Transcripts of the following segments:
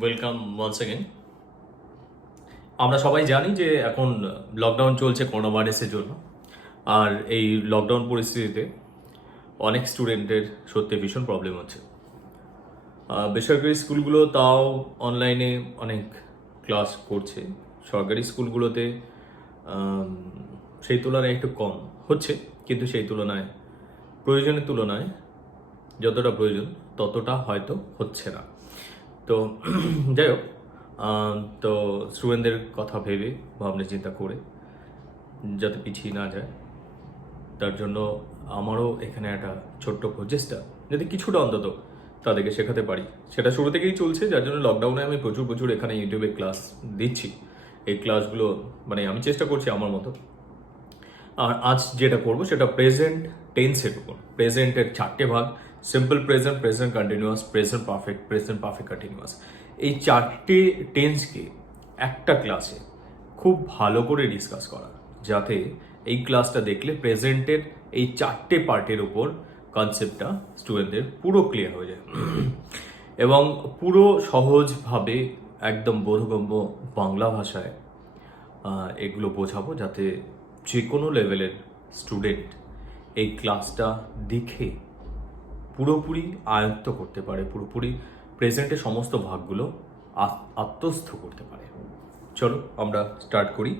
Welcome once again. আমরা সবাই জানি যে এখন লকডাউন চলছে করোনা ভাইরাসের জন্য। আর এই লকডাউন পরিস্থিতিতে অনেক স্টুডেন্টের সত্যি ভীষণ প্রবলেম হচ্ছে। বেসরকারি স্কুলগুলো তাও অনলাইনে অনেক ক্লাস করছে। সরকারি স্কুলগুলোতে আম, সেই তুলনায় একটু কম হচ্ছে, কিন্তু সেই তুলনায় প্রয়োজনের তুলনায় যতটা প্রয়োজন ততটা হয়তো হচ্ছে না। তো যাই হোক, তো স্টুডেন্টদের কথা ভেবে ভাবনা চিন্তা করে যাতে পিছিয়ে না যায়, তার জন্য আমারও এখানে একটা ছোট্ট প্রচেষ্টা, যাতে কিছুটা অন্তত তাদেরকে শেখাতে পারি, সেটা শুরু থেকেই চলছে। যার জন্য লকডাউনে আমি প্রচুর এখানে ইউটিউবে ক্লাস দিচ্ছি। এই ক্লাসগুলো মানে আমি চেষ্টা করছি আমার মতো। আর আজ যেটা করব সেটা প্রেজেন্ট টেন্সের উপর। প্রেজেন্টের 4টে ভাগ: simple present, present continuous, present perfect continuous. এই 4টে টেন্সকে একটা ক্লাসে খুব ভালো করে ডিসকাস করা, যাতে এই ক্লাসটা দেখলে প্রেজেন্টের এই 4টে পার্টের উপর কনসেপ্টটা স্টুডেন্টদের পুরো ক্লিয়ার হয়ে যায় এবং পুরো সহজভাবে একদম বোধগম্য বাংলা ভাষায় এগুলো বোঝাবো, যাতে যে কোনো লেভেলের স্টুডেন্ট এই ক্লাসটা দেখে পুরোপুরি আয়ত্ত করতে পারে, পুরোপুরি প্রেজেন্টের সমস্ত ভাগগুলো আত্মস্থ করতে পারে। চলো আমরা স্টার্ট করি।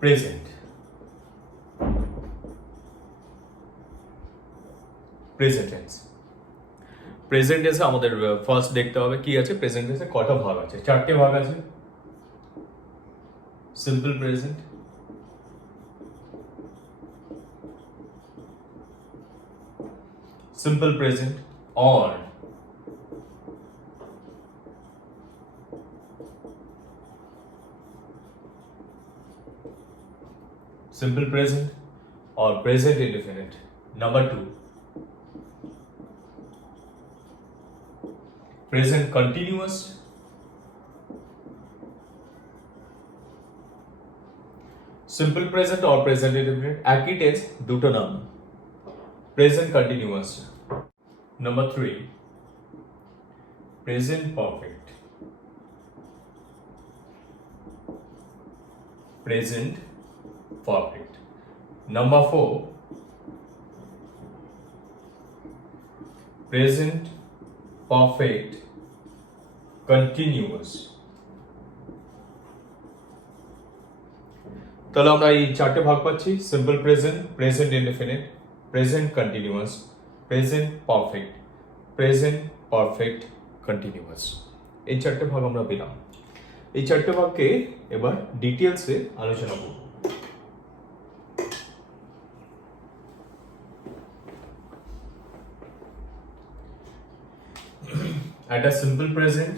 Present present tense. প্রেজেন্ট টেন্সে আমাদের ফার্স্ট দেখতে হবে কি আছে। প্রেজেন্ট টেন্সে কটা ভাগ আছে? 4টে ভাগ আছে। Simple present, simple present or simple present or present indefinite. Number 2, present continuous, simple present or present indefinite একই টেন্স, দুটো নাম। present continuous. Number 3, present perfect, present perfect. Number 4, present perfect continuous. তাহলে আমরা এই 4টে ভাগ পাচ্ছি: simple present, present indefinite, present continuous, present perfect, present perfect continuous. এই 4টে ভাগ আমরা পেলাম। এই 4টে ভাগকে এবার ডিটেলসে আলোচনা করব। একটা simple present,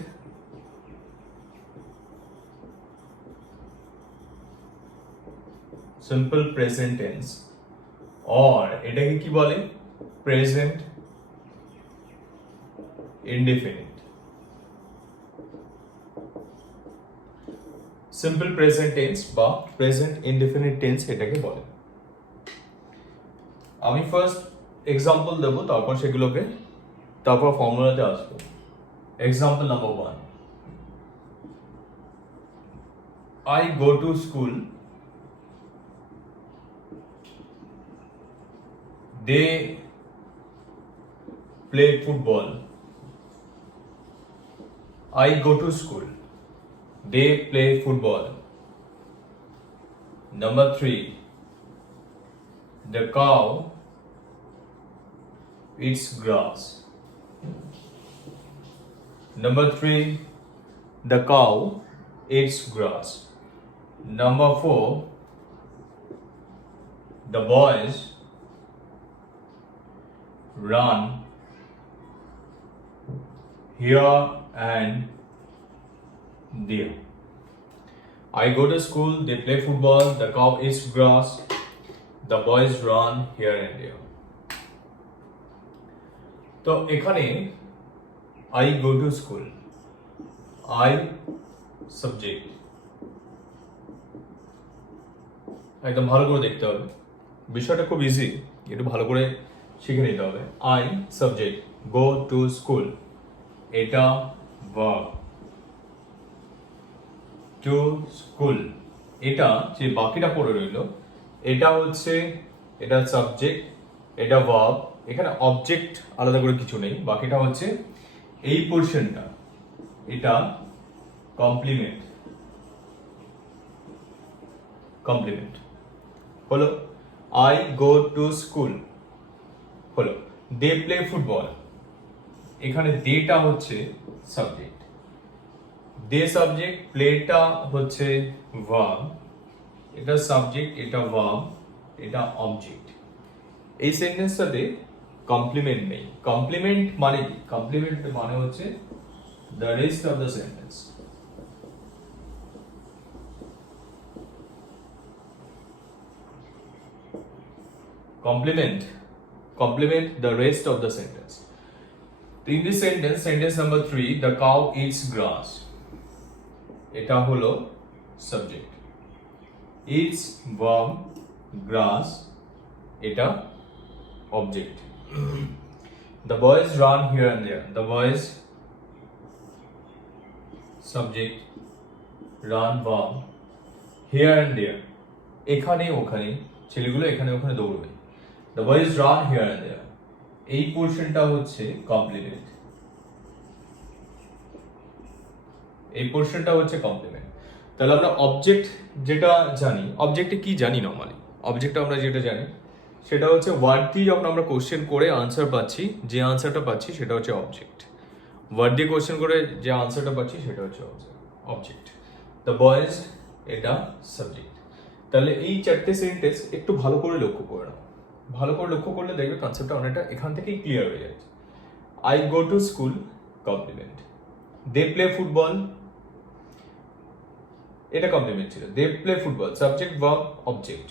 simple present tense, or এটাকে কি বলে? Present indefinite. Simple present tense বা প্রেজেন্ট ইনডেফিনিট টেন্স এটাকে বলে। আমি ফার্স্ট এক্সাম্পল দেবো, তারপর ফর্মুলাতে আসবো। Example number 1, I go to school, they play football. I go to school, they play football. Number 3, the cow eats grass. Number 3, the cow eats grass. Number 4, the boys run here and there. I go to school, they play football, the cow eats grass, the boys run here and there. তো এখানে I go to school, I subject, একদম ভালো করে দেখতে হবে। বিষয়টা খুব easy, একটু ভালো করে শিখে নিতে হবে। I subject, go to school, এটা ভার্ব, টু স্কুল, এটা যে বাকিটা পড়ে রইল এটা হচ্ছে, এটা সাবজেক্ট, এটা ভার্ব, এখানে অবজেক্ট আলাদা করে কিছু নেই, বাকিটা হচ্ছে এই পোর্শনটা, এটা কমপ্লিমেন্ট। কমপ্লিমেন্ট হলো আই গো টু স্কুল হলো। দে প্লে ফুটবল, এখানে দেটা হচ্ছে সাবজেক্ট, দে সাবজেক্ট, প্লেটা হচ্ছে ভার্ব, এটা সাবজেক্ট, এটা ভার্ব, এটা অবজেক্ট। এই সেন্টেন্সটাতে কমপ্লিমেন্ট নেই। কমপ্লিমেন্ট মানে কি? কমপ্লিমেন্ট মানে হচ্ছে the rest of the sentence. complement the rest of the sentence. In this sentence, sentence number 3, the cow eats grass, এটা হলো subject, eats verb, grass এটা object. The boys run here and there, the boys subject, run verb, here and there এখানে ওখানে, ছেলেগুলো এখানে ওখানে দৌড়বে। The boys run here and there, এই পোর্শনটা হচ্ছে কমপ্লিমেন্ট, এই পোর্শনটা হচ্ছে কমপ্লিমেন্ট। তাহলে আমরা অবজেক্ট যেটা জানি, অবজেক্টে কি জানি নরমালি, অবজেক্টে আমরা যেটা জানি সেটা হচ্ছে ওয়ার্ড দিয়ে যখন আমরা কোশ্চেন করে আনসার পাচ্ছি, যে আনসারটা পাচ্ছি সেটা হচ্ছে অবজেক্ট। ওয়ার্ড দিয়ে কোশ্চেন করে যে আনসারটা পাচ্ছি সেটা হচ্ছে অবজেক্ট। দ্য বয়েজ এটা সাবজেক্ট। তাহলে এই চারটে সেন্টেন্স একটু ভালো করে লক্ষ্য করে নাও, ভালো করে লক্ষ্য করলে দেখবে কনসেপ্টটা অনেকটা এখান থেকেই ক্লিয়ার হয়ে যাচ্ছে। I go to school complement, they play football এটা কমপ্লিমেন্ট ছিল, they play football subject verb object.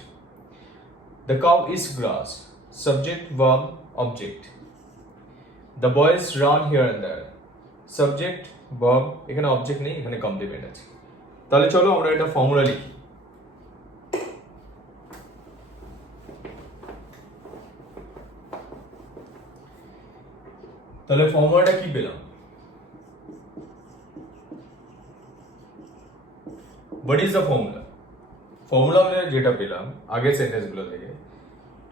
The cow is grass subject verb object. The boys run here and there subject verb, এখানে object নেই, এখানে complement আছে। তাহলে চলো আমরা একটা ফর্মুলা লিখি। তাহলে ফর্মুলাটা কি পেলাম? What is the formula? Formula আমরা যেটা পেলাম আগের সেন্টেন্সগুলো থেকে,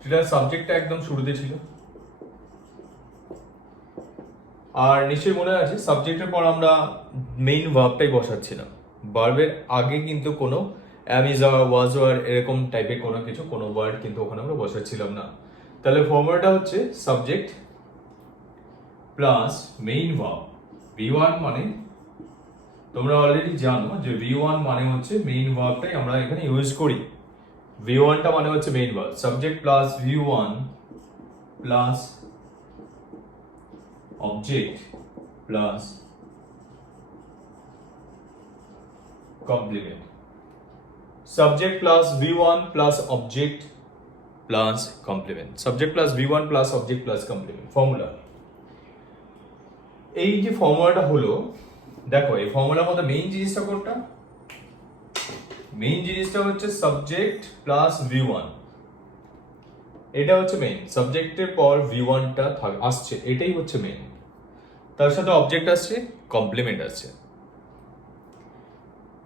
সেটা সাবজেক্টটা একদম শুরুতে ছিল, আর নিশ্চয়ই মনে আছে সাবজেক্টের পর আমরা মেইন ভার্বটাই বসাচ্ছিলাম, ভার্বের আগে কিন্তু কোনো অ্যাম ইজ আর ওয়াজ আর এরকম টাইপের কোনো কিছু, কোনো ওয়ার্ড কিন্তু ওখানে আমরা বসাচ্ছিলাম না। তাহলে ফর্মুলাটা হচ্ছে subject plus main verb. V1 মানে তোমরা অলরেডি জানো যে V1 মানে হচ্ছে মেইন ভার্বটাই আমরা এখানে ইউজ করি। V1টা মানে হচ্ছে main verb, subject plus V1 plus object plus complement. Subject plus V1 plus object plus complement, subject plus V1 plus object plus complement formula. এই যে ফর্মুলাটা হলো, দেখো এই ফর্মুলার মধ্যে মেইন জিনিসটা কোনটা? মেইন জিনিসটা হচ্ছে সাবজেক্ট প্লাস V1, এটা হচ্ছে মেইন। সাবজেক্টের পর V1টা আসছে, এটাই হচ্ছে মেইন, তার সাথে অবজেক্ট আসছে, কমপ্লিমেন্ট আসছে।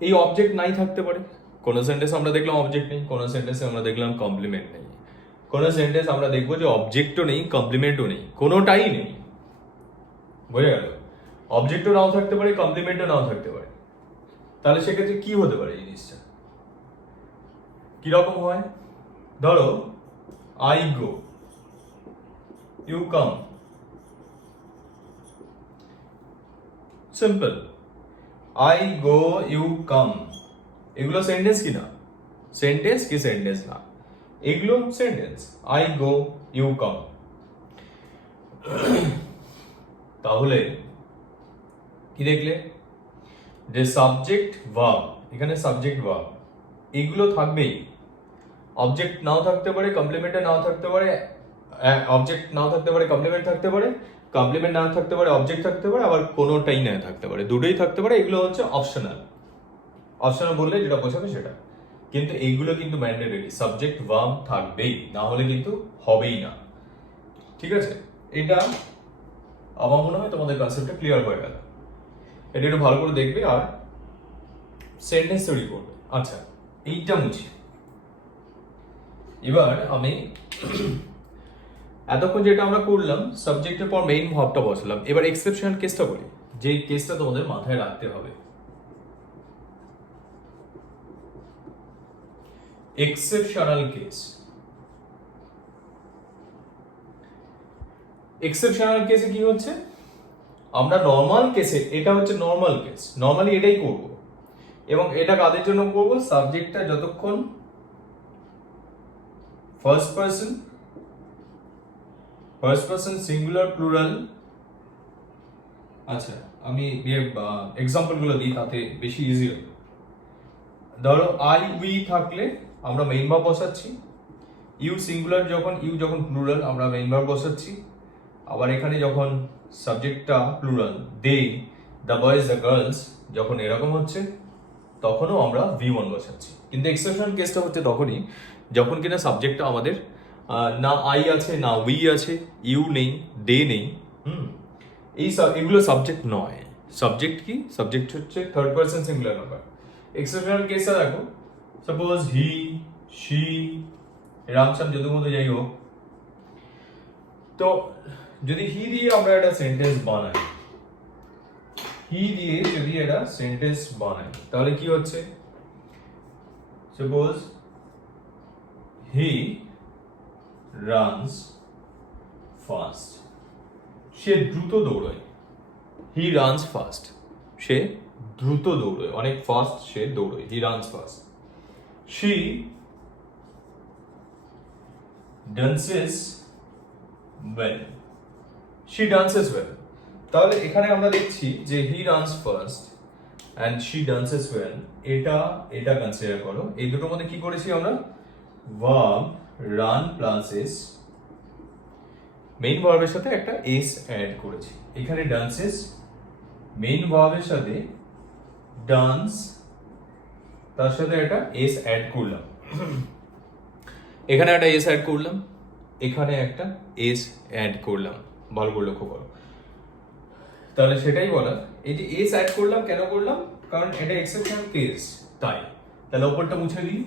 এই অবজেক্ট নাই থাকতে পারে, কোন সেন্টেন্স আমরা দেখলাম অবজেক্ট নেই, কোন সেন্টেন্সে আমরা দেখলাম কমপ্লিমেন্ট নেই, কোন সেন্টেন্স আমরা দেখবো যে অবজেক্টও নেই কমপ্লিমেন্টও নেই, কোনোটাই নেই। বোঝা গেল? অবজেক্টও নাও থাকতে পারে, কমপ্লিমেন্টও নাও থাকতে পারে। তাহলে সেক্ষেত্রে কি হতে পারে এই জিনিসটা? কিরকম হয়? ধরো I go, you come, simple. I go you come, এগুলো সেন্টেন্স কি না? সেন্টেন্স কি সেন্টেন্স না? এগুলো sentence. I go you come. তাহলে কি দেখলে? যে সাবজেক্ট ভার্ব, এখানে সাবজেক্ট ভার্ব এগুলো থাকবেই, অবজেক্ট নাও থাকতে পারে, কমপ্লিমেন্টে নাও থাকতে পারে, অবজেক্ট নাও থাকতে পারে, কমপ্লিমেন্ট থাকতে পারে, কমপ্লিমেন্ট নাও থাকতে পারে, অবজেক্ট থাকতে পারে, আবার কোনোটাই না থাকতে পারে, দুটোই থাকতে পারে। এগুলো হচ্ছে অপশনাল। অপশনাল বললে যেটা বোঝাবে সেটা, কিন্তু এইগুলো কিন্তু ম্যান্ডেটরি, সাবজেক্ট ভার্ব থাকবেই, না হলে কিন্তু হবেই না। ঠিক আছে, এটা আমার মনে হয় তোমাদের কনসেপ্টটা ক্লিয়ার হয়ে গেল। এটা একটু ভালো করে দেখবে আর সেন্টেন্স তৈরি করবে। আচ্ছা, এইটা মুছি। এবার আমি এতক্ষণ যেটা আমরা করলাম, সাবজেক্টের পর মেইন ভাবটা বসালাম। এবার এক্সেপশনাল কেসটা বলি, যে কেসটা তোমাদের মাথায় রাখতে হবে। Exceptional case. এক্সেপশনাল কেসে কি হচ্ছে, আমরা নর্মাল কেসে, এটা হচ্ছে নর্মাল কেস, নর্মালি এটাই করব, এবং এটা কাদের জন্য করব, সাবজেক্টটা যতক্ষণ ফার্স্ট পারসন সিঙ্গুলার প্লুরাল। আচ্ছা, আমি এক্সাম্পল গুলো দিই, তাতে বেশি ইজি হবে। ধরো আই উই থাকলে আমরা মেইন ভার্ব বসাচ্ছি, ইউ সিঙ্গুলার যখন, ইউ যখন প্লুরাল আমরা মেইন ভার্ব বসাচ্ছি। আবার এখানে যখন সাবজেক্টটা plural, they, the boys, the girls যখন এরকম হচ্ছে, তখনও আমরা V1 বসাচ্ছি। কিন্তু এক্সেপশনাল কেসটা হচ্ছে তখনই যখন কিনা সাবজেক্টটা আমাদের না আই আছে, না উই আছে, ইউ নেই, দে নেই। এগুলো সাবজেক্ট নয়। সাবজেক্ট কি? সাবজেক্ট হচ্ছে third person singular number. Exceptional কেসটা দেখো, সাপোজ হি, শি, রামশ্যাম, যদুমধু, যাই হোক। তো যদি হি দিয়ে আমরা একটা সেন্টেন্স বানাই, হি দিয়ে যদি একটা সেন্টেন্স বানাই, তাহলে কি হচ্ছে, সাপোজ হি রানস ফাস্ট, সে দ্রুত দৌড়ায়। হি রানস ফাস্ট, সে দ্রুত দৌড়ায়, অনেক ফাস্ট সে দৌড়ায়, he runs fast. She dances well, she dances well। তাহলে এখানে আমরা দেখছি যে he runs first and she dances well, এটা কনসিডার করো। এই দুটোর মধ্যে কি করেছি আমরা, verb run plus s, main ভার্বের সাথে একটা এস অ্যাড করেছি। এখানে dances মেইন ভার্বের সাথে ডান্স, তার সাথে একটা এস অ্যাড করলাম, এখানে একটা এস অ্যাড করলাম, এখানে একটা এস অ্যাড করলাম। ভালো করে লক্ষ্য করো। তাহলে সেটাই বলা, এই যে এস অ্যাড করলাম, কেন করলাম, কারণ এটা এক্সেপশনাল কেস, তাই। তাহলে ওপরটা মুছে দিই।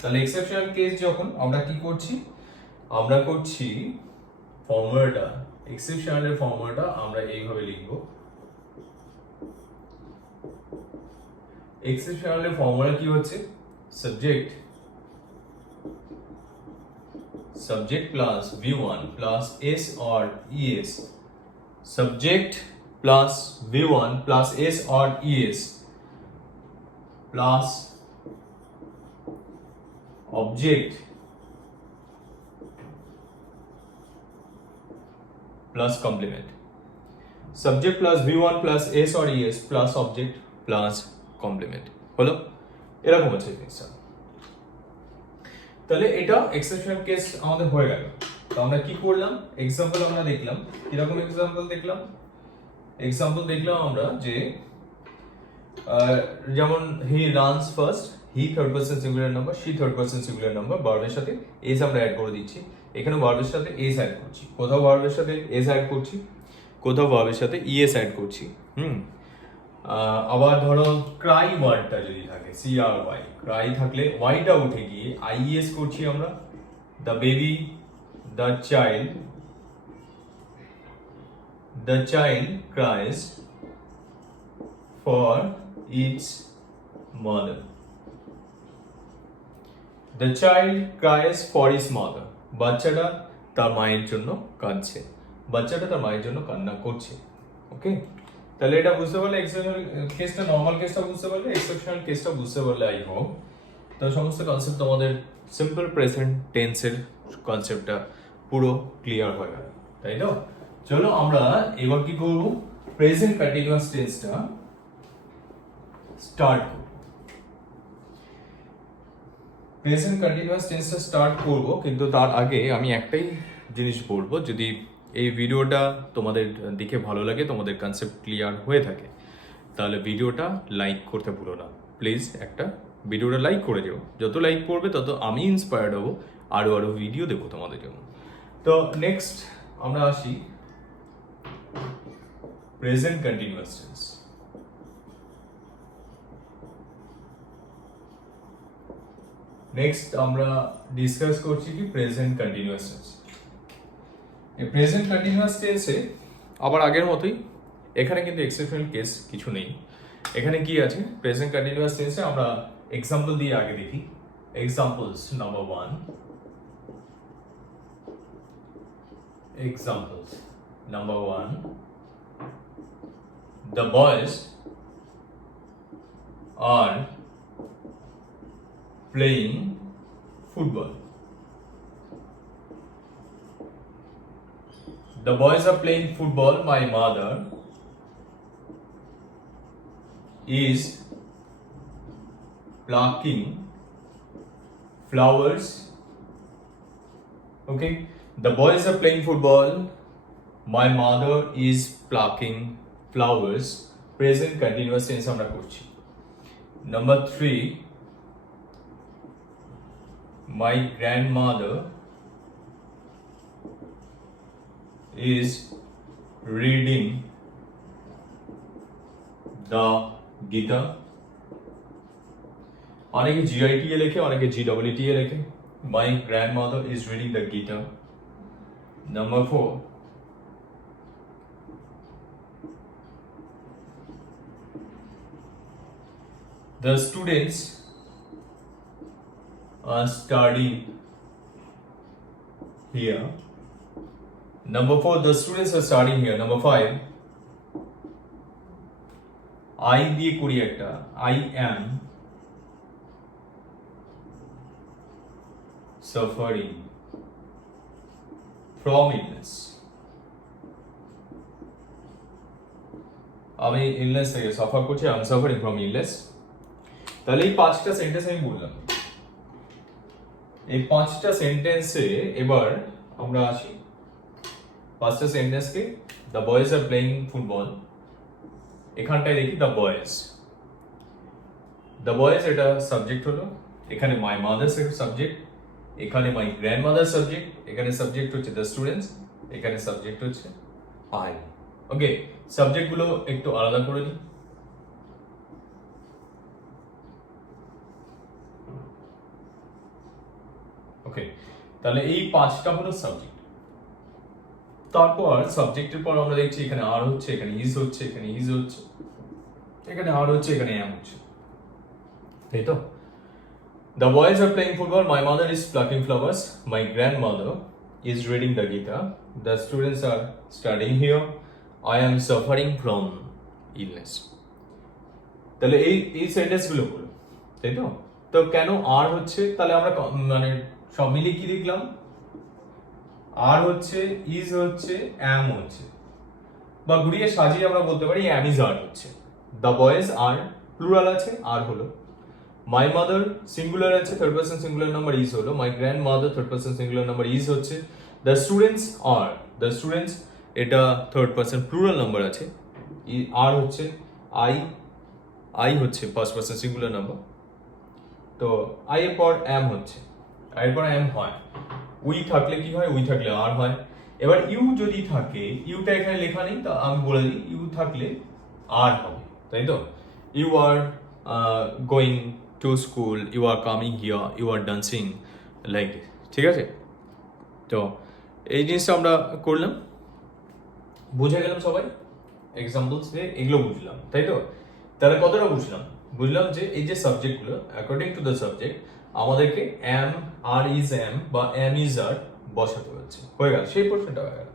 তাহলে এক্সেপশনাল কেস যখন, আমরা কি করছি, আমরা করছি ফর্মুলাটা, এক্সেপশনালের ফর্মুলাটা আমরা এইভাবে লিখবো। এক্সেপশনালের ফর্মুলা কি হচ্ছে, subject plus V1 plus S or ES, subject plus V1 plus S or ES plus object plus complement, subject plus V1 plus S or ES plus object plus complement হলো, এরকম হচ্ছে জিনিসটা। তাহলে এটা এক্সেপশনাল কেস আমাদের হয়ে গেল। তো আমরা কি করলাম, এক্সাম্পল আমরা দেখলাম। কিরকম এক্সাম্পল দেখলাম, আমরা যে যেমন হি runs first, he third person singular number, she third person singular number, ভার্বের সাথে এস আমরা অ্যাড করে দিচ্ছি। এখানে ভার্বের সাথে এস অ্যাড করছি, কোথাও ভার্বের সাথে এস অ্যাড করছি, কোথাও ভার্বের সাথে ইএস অ্যাড করছি। আবার ধরো ক্রাই ওয়ার্ডটা যদি থাকে, CRY, ক্রাই থাকলে ওয়াইটা উঠে গিয়ে IES করছি আমরা, the baby, the child ক্রাইস for its mother, the child ক্রাইস for its mother, বাচ্চাটা তার মায়ের জন্য কাঁদছে, বাচ্চাটা তার মায়ের জন্য কান্না করছে। ওকে, তাহলে এটা বুঝতে পারলে, এক্সেপশনাল কেসটা, নরমাল কেসটা বুঝতে পারলে, এক্সেপশনাল কেসটা বুঝতে পারলে আই হোপ। তো সমস্ত কনসেপ্ট তোমাদের সিম্পল প্রেজেন্ট টেন্সের কনসেপ্টটা পুরো ক্লিয়ার হয়ে গেল, তাই তো? চলো আমরা এবার কি করব, প্রেজেন্ট কন্টিনিউয়াস টেন্সটা স্টার্ট করব। প্রেজেন্ট কন্টিনিউয়াস টেন্সটা স্টার্ট করব, কিন্তু তার আগে আমি একটাই জিনিস বলবো, যদি এই ভিডিওটা তোমাদের দেখে ভালো লাগে, তোমাদের কনসেপ্ট ক্লিয়ার হয়ে থাকে, তাহলে ভিডিওটা লাইক করতে ভুলো না প্লিজ, একটা ভিডিওটা লাইক করে যেও, যত লাইক করবে তত আমি ইন্সপায়ার্ড হবো আরও আরও ভিডিও দেবো তোমাদের জন্য। তো নেক্সট আমরা আসি প্রেজেন্ট কন্টিনিউয়াস টেন্স। নেক্সট আমরা ডিসকাস করছি কি প্রেজেন্ট কন্টিনিউয়াস টেন্স। এই প্রেজেন্ট কন্টিনিউয়াস টেন্সে আবার আগের মতোই, এখানে কিন্তু এক্সেপশনাল কেস কিছু নেই। এখানে কি আছে প্রেজেন্ট কন্টিনিউয়াস টেন্সে আমরা এক্সাম্পল দিয়ে আগে দেখি। Examples number 1, examples number 1, the boys are playing football. The boys are playing football. My mother is plucking flowers. Okay, the boys are playing football. My mother is plucking flowers. Present continuous tense আমরা করছি। Number 3, my grandmother is reading the Gita. অনেকে GITA লেখে, অনেকে GWTA লেখে। My grandmother is reading the Gita. Number 4, the students are studying here. Number 4, the students are studying here. Number 5, I দিয়ে করি একটা, I am suffering from illness. আমি illness থেকে suffer করছি, I am suffering from illness. তাহলে এই 5টা sentence আমি বললাম। এই 5টা সেন্টেন্সে এবার আমরা আসি 5টা সেন্টেন্সকে। The boys are playing football, এখানটায় দেখি দ্য বয়েজ। দ্য বয়েজ এটা সাবজেক্ট হলো, এখানে মাই মাদার্স এর সাবজেক্ট, এখানে মাই গ্র্যান্ডমাদার সাবজেক্ট, এখানে সাবজেক্ট হচ্ছে দ্য স্টুডেন্টস, এখানে সাবজেক্ট হচ্ছে আই। ওকে, সাবজেক্টগুলো একটু আলাদা করে নিই। ওকে, তাহলে এই 5টা হলো সাবজেক্ট। তারপর সাবজেক্টের পর আমরা দেখছি এখানে আর হচ্ছে, এখানে ইজ হচ্ছে, এখানে ইজ হচ্ছে, এখানে আর হচ্ছে, এখানে এম হচ্ছে, তাই তো? The boys are playing football. My mother is plucking flowers. My grandmother is reading the Gita. The students are studying here. I am suffering from illness. তাহলে এই সেন্টেন্সগুলো হলো, তাই তো? তো কেন আর হচ্ছে? তাহলে আমরা মানে সব মিলিয়ে কি দেখলাম? আর হচ্ছে, ইজ হচ্ছে, অ্যাম হচ্ছে, বা ঘুরিয়ে সাজিয়ে আমরা বলতে পারি অ্যাম ইজ আর হচ্ছে। দ্য বয়েজ আর প্লুরাল আছে, আর হলো। মাই মাদার সিঙ্গুলার আছে, third person singular number is হলো। My grandmother third person singular number is হচ্ছে। The students are, the students এটা থার্ড পারসন প্লুরাল নাম্বার আছে, are হচ্ছে, আই হচ্ছে ফার্স্ট পারসন সিঙ্গুলার নাম্বার। তো I এর পর এম হচ্ছে, আই এর পর এম হয়। উই থাকলে কি হয়? উই থাকলে আর হয়। এবার ইউ যদি থাকে, ইউটা এখানে লেখা নেই, তা আমি বলে দিই, ইউ থাকলে আর হবে, তাই তো? You are going to school, you are coming here, you are dancing, like this, ঠিক আছে? তো এই জিনিসটা আমরা করলাম, বুঝে গেলাম সবাই। এক্সাম্পলস দিয়ে এগুলো বুঝলাম, তাই তো? তাহলে কতটা বুঝলাম? বুঝলাম যে এই যে সাবজেক্টগুলো অ্যাকর্ডিং টু দ্য সাবজেক্ট আমাদেরকে এম, আর ইজ এম বা এম ইজ আর বসাতে হচ্ছে। হয়ে গেল, সেই পোর্শনটা হয়ে গেল।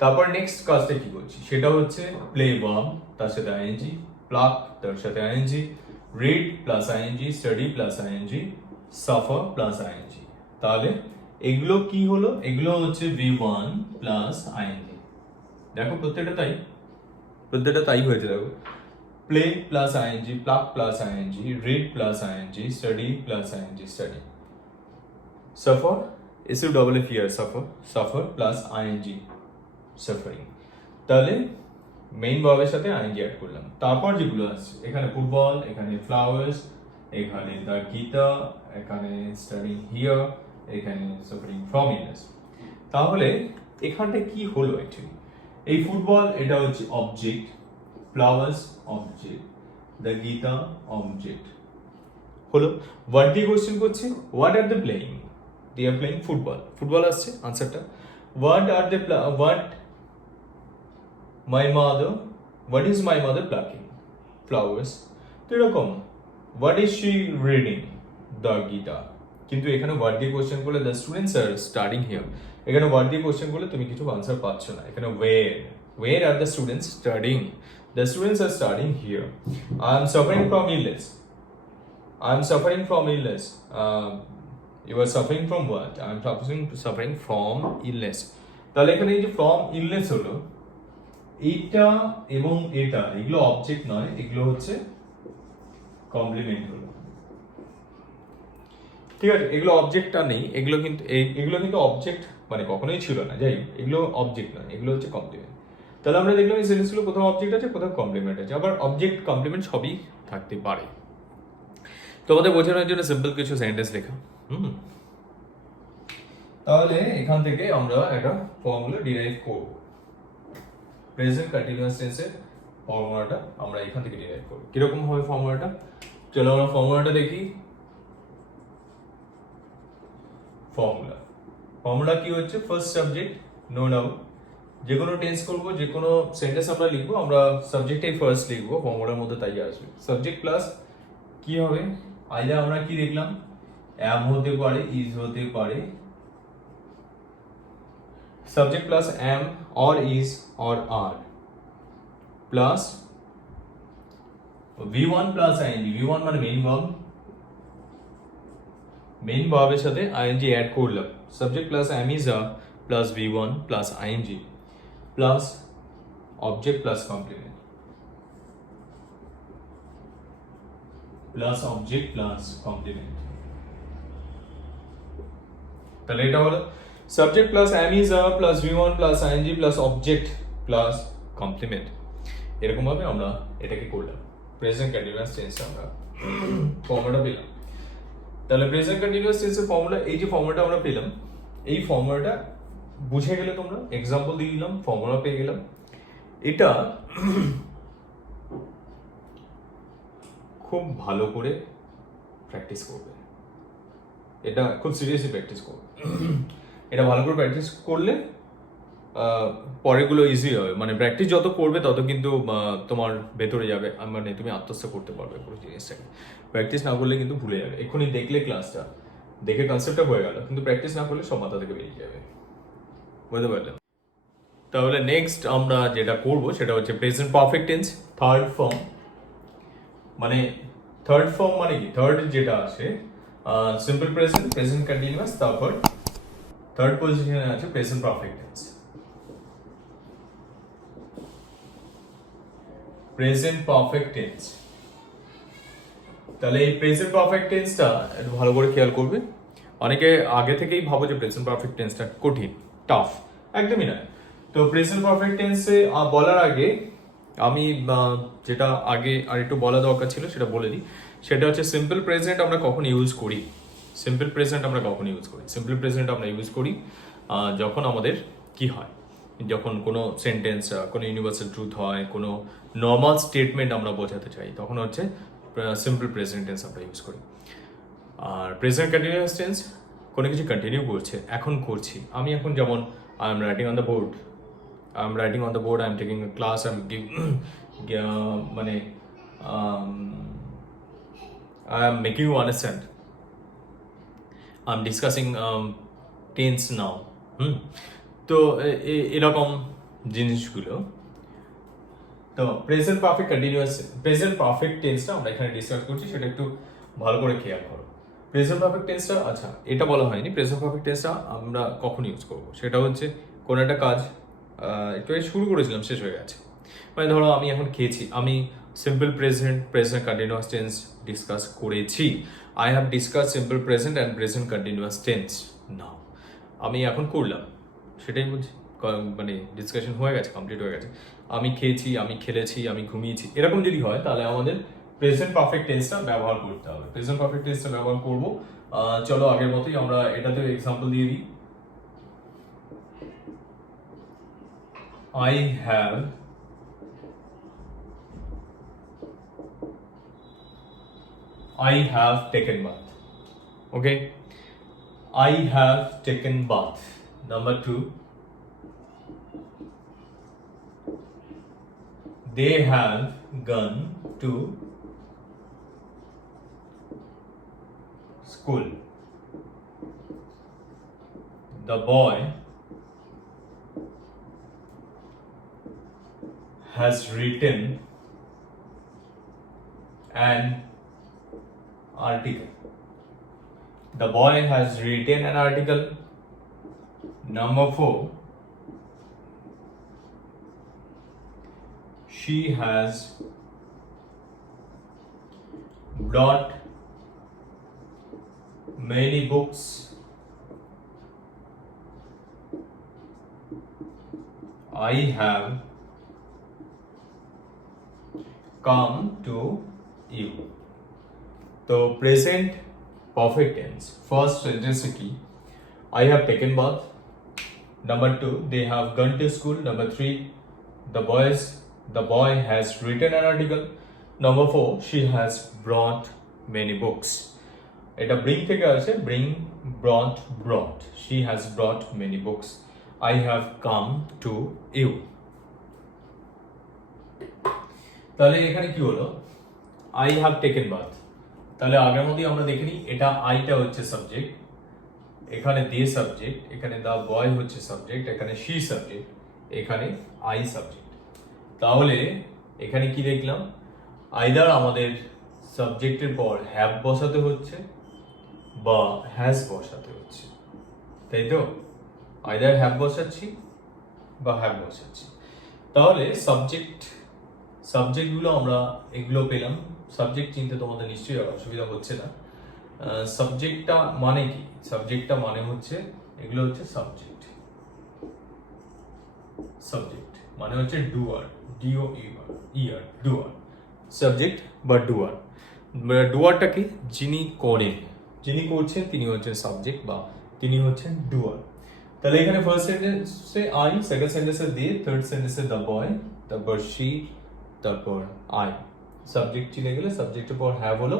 তারপর নেক্সট কাজটা কি করছি সেটা হচ্ছে প্লে ভার্ব, তার সাথে আইএনজি, প্লাক তার সাথে ING, read plus ING, study plus ING, suffer plus ING. তাহলে এগুলো কি হলো? এগুলো হচ্ছে V1 প্লাস আইএনজি। দেখো প্রত্যেকটা তাই হয়েছে। দেখো, play plus ING, pluck plus ING, read plus ING, study plus ING, study, suffer SU double F ER suffer plus ING, suffering. তাহলে মেইন ভার্বের সাথে আইএনজি অ্যাড করলাম। তারপর যেগুলো আসছে এখানে ফুটবল, এখানে ফ্লাওয়ার্স, এখানে দ্য গীতা, এখানে স্টাডিং হিয়ার, এখানে সাফারিং ফ্রম ইলনেস। তাহলে এখানটা কি হলো অ্যাকচুয়ালি? এই ফুটবল এটা হচ্ছে object, flowers object, the Gita object হলো। হোয়াট দিয়ে কোশ্চেন করছে, what are they playing? They are playing football. Football আসছে আনসারটা। What are they what my mother, what is my mother plucking flowers. তো এরকম what is she reading, the Gita. কিন্তু এখানে word দিয়ে কোশ্চেন করলে the students are studying here, এখানে word দিয়ে কোশ্চেন করলে তুমি কিছু আনসার পাচ্ছ না। এখানে where are the students studying, the students are studying here. I am suffering from illness, I am suffering from illness. You are suffering from what? I am suffering from illness. তাহলে এখানে এই যে from illness হলো, এইটা এবং এটা, এগুলো object নয়, এগুলো হচ্ছে কমপ্লিমেন্ট হলো। ঠিক আছে, এগুলো অবজেক্টটা নেই, এগুলো কিন্তু অবজেক্ট মানে কখনোই ছিল না। যাই হোক, এগুলো অবজেক্ট নয়, এগুলো হচ্ছে কমপ্লিমেন্ট। তাহলে আমরা দেখলাম এই সেন্টেন্সগুলো কোথাও অবজেক্ট আছে, কোথাও কমপ্লিমেন্ট আছে। আবার অবজেক্ট কমপ্লিমেন্ট সবই থাকতে পারে। তোমাদের বোঝানোর জন্য সিম্পল কিছু সেন্টেন্স লেখা। তাহলে এখান থেকে আমরা একটা ফর্মুলা ডিরাইভ করব। প্রেজেন্ট কন্টিনিউয়াস টেন্সের ফর্মুলাটা আমরা এখান থেকে ডিরাইভ করব। কিরকম হবে ফর্মুলাটা? চলো আমরা ফর্মুলাটা দেখি। ফর্মুলা কি হচ্ছে? First subject, no doubt. যে কোনো টেন্স করবো, যে কোনো সেন্টেন্স আমরা লিখবো, আমরা সাবজেক্টেই ফার্স্ট লিখবো, ফর্মুলার মধ্যে তাই আসবে। সাবজেক্ট প্লাস কি হবে? আইদার আমরা কি দেখলাম, অ্যাম হতে পারে, ইজ হতে পারে, subject plus am or is or are plus V1 plus ING. V1 মানে মেইন ভার্ব, মেইন ভার্বের সাথে আইএনজি অ্যাড করলাম। Subject plus am is are plus V1 plus ING plus object plus complement, plus object plus complement. তাহলে এটা হলো subject plus am is are plus V1 plus ING plus object plus complement. এরকম ভাবে আমরা এটাকে করলাম। Present continuous tense আমরা ফর্মুলাটা পেলাম। তাহলে প্রেজেন্ট কন্টিনিউয়াস টেন্সের ফর্মুলা, এই যে ফর্মুলাটা আমরা পেলাম, এই ফর্মুলাটা বুঝে গেলে তোমরা, এক্সাম্পল দিয়ে দিলাম, ফর্মুলা পেয়ে গেলাম। এটা খুব ভালো করে প্র্যাকটিস করবে, এটা খুব সিরিয়াসলি প্র্যাকটিস করবে। এটা ভালো করে প্র্যাকটিস করলে পরেরগুলো ইজি হবে। মানে প্র্যাকটিস যত করবে তত কিন্তু তোমার ভেতরে যাবে, মানে তুমি আত্মস্থ করতে পারবে পুরো জিনিসটাকে। প্র্যাকটিস না করলে কিন্তু ভুলে যাবে। এক্ষুনি দেখলে ক্লাসটা দেখে কনসেপ্টটা হয়ে গেল, কিন্তু প্র্যাকটিস না করলে সব মাথা থেকে বেরিয়ে যাবে। বুঝতে পারলাম? তাহলে নেক্সট আমরা যেটা করব সেটা হচ্ছে present perfect tense third form. মানে থার্ড ফর্ম মানে কি? থার্ড যেটা আছে সিম্পল প্রেজেন্ট, প্রেজেন্ট কন্টিনিউয়াস, তারপর থার্ড পজিশনে আছে present perfect tense. Present perfect tense. তাহলে এই প্রেজেন্ট পারফেক্ট টেন্সটা একটু ভালো করে খেয়াল করবে। অনেকে আগে থেকেই ভাবো যে প্রেজেন্ট পারফেক্ট টেন্সটা কঠিন, টাফ। একদমই নয়। তো প্রেজেন্ট পারফেক্ট টেন্সে বলার আগে আমি যেটা আগে আর একটু বলা দরকার ছিল সেটা বলে দিই। সেটা হচ্ছে সিম্পল প্রেজেন্ট আমরা কখন ইউজ করি। সিম্পল প্রেজেন্ট আমরা কখন ইউজ করি? সিম্পল প্রেজেন্ট আমরা ইউজ করি যখন আমাদের কি হয়, যখন কোনো সেন্টেন্স, কোনো ইউনিভার্সাল ট্রুথ হয়, কোনো নর্মাল স্টেটমেন্ট আমরা বোঝাতে চাই, তখন হচ্ছে সিম্পল প্রেজেন্ট টেন্স আমরা ইউজ করি। আর প্রেজেন্ট কন্টিনিউয়াস টেন্স কোনো কিছু কন্টিনিউ করছে, এখন করছি। আমি এখন যেমন I am writing on the board, I am writing on the board, I am taking a class, I am মানে I am making you understand, I am discussing tense now. তো এরকম জিনিসগুলো। তো present perfect continuous, present perfect টেন্সটা আমরা এখানে discuss করছি, সেটা একটু ভালো করে খেয়াল করো। প্রেজেন্ট পারফেক্ট টেন্সটা, আচ্ছা এটা বলা হয়নি, প্রেজেন্ট পারফেক্ট টেন্সটা আমরা কখন ইউজ করবো? সেটা হচ্ছে কোনো একটা কাজ একটু শুরু করেছিলাম, শেষ হয়ে গেছে। মানে ধরো আমি এখন খেয়েছি, আমি simple present, present continuous tense discuss করেছি। I have discuss simple present and present continuous tense now. আমি এখন করলাম, সেটাই বলছি। মানে ডিসকাশন হয়ে গেছে, কমপ্লিট হয়ে গেছে। আমি খেয়েছি, আমি খেলেছি, আমি ঘুমিয়েছি, এরকম যদি হয় তাহলে আমাদের প্রেজেন্ট পারফেক্ট টেন্সটা ব্যবহার করতে হবে। প্রেজেন্ট পারফেক্ট টেন্সটা ব্যবহার করব। চলো আগের মতোই আমরা এটাতেও এক্সাম্পল দিয়ে দিই। I have taken bath. Okay. I have taken bath. Number 2. They have gone to school. The boy has written an article. The boy has written an article. Number 4. She has brought many books. I have come to you. तो present perfect tense first sentence की I have taken bath. Number 2, they have gone to school. Number 3, the boy has written an article. Number 4, she has brought many books. এটা bring থেকে আছে, bring, brought. She has brought many books. I have come to you. তাহলে এখানে কি হলো? I have taken bath. তাহলে আগের মতোই আমরা দেখে নিই, এটা আইটা হচ্ছে সাবজেক্ট, এখানে দে সাবজেক্ট, এখানে দা বয় হচ্ছে সাবজেক্ট, এখানে শি সাবজেক্ট, এখানে আই সাবজেক্ট। তাহলে এখানে কি দেখলাম? আইদার আমাদের সাবজেক্টের পর হ্যাভ বসাতে হচ্ছে বা হ্যাজ বসাতে হচ্ছে, তাই তো? আইদার হ্যাভ বসাচ্ছি বা হ্যাভ বসাচ্ছি। তাহলে সাবজেক্টগুলো আমরা এগুলো পেলাম। সাবজেক্ট চিনতে তোমাদের নিশ্চয়ই অসুবিধা হচ্ছে না। সাবজেক্টটা মানে কি? সাবজেক্টটা মানে হচ্ছে, এগুলো হচ্ছে সাবজেক্ট মানে হচ্ছে ডুয়ার, DOER, ডুয়ার। সাবজেক্ট বা ডুয়ার। ডুয়ারটা কি? যিনি করেন, যিনি করছেন তিনি হচ্ছেন সাবজেক্ট বা তিনি হচ্ছেন ডুয়ার। তাহলে এখানে ফার্স্ট সেন্টেন্সে আই, সেকেন্ড সেন্টেন্সে দে, থার্ড সেন্টেন্সে দ্য বয়, তারপর শি, তারপর আই। সাবজেক্ট চিনে গেলে সাবজেক্টের পর হ্যাভ হলো।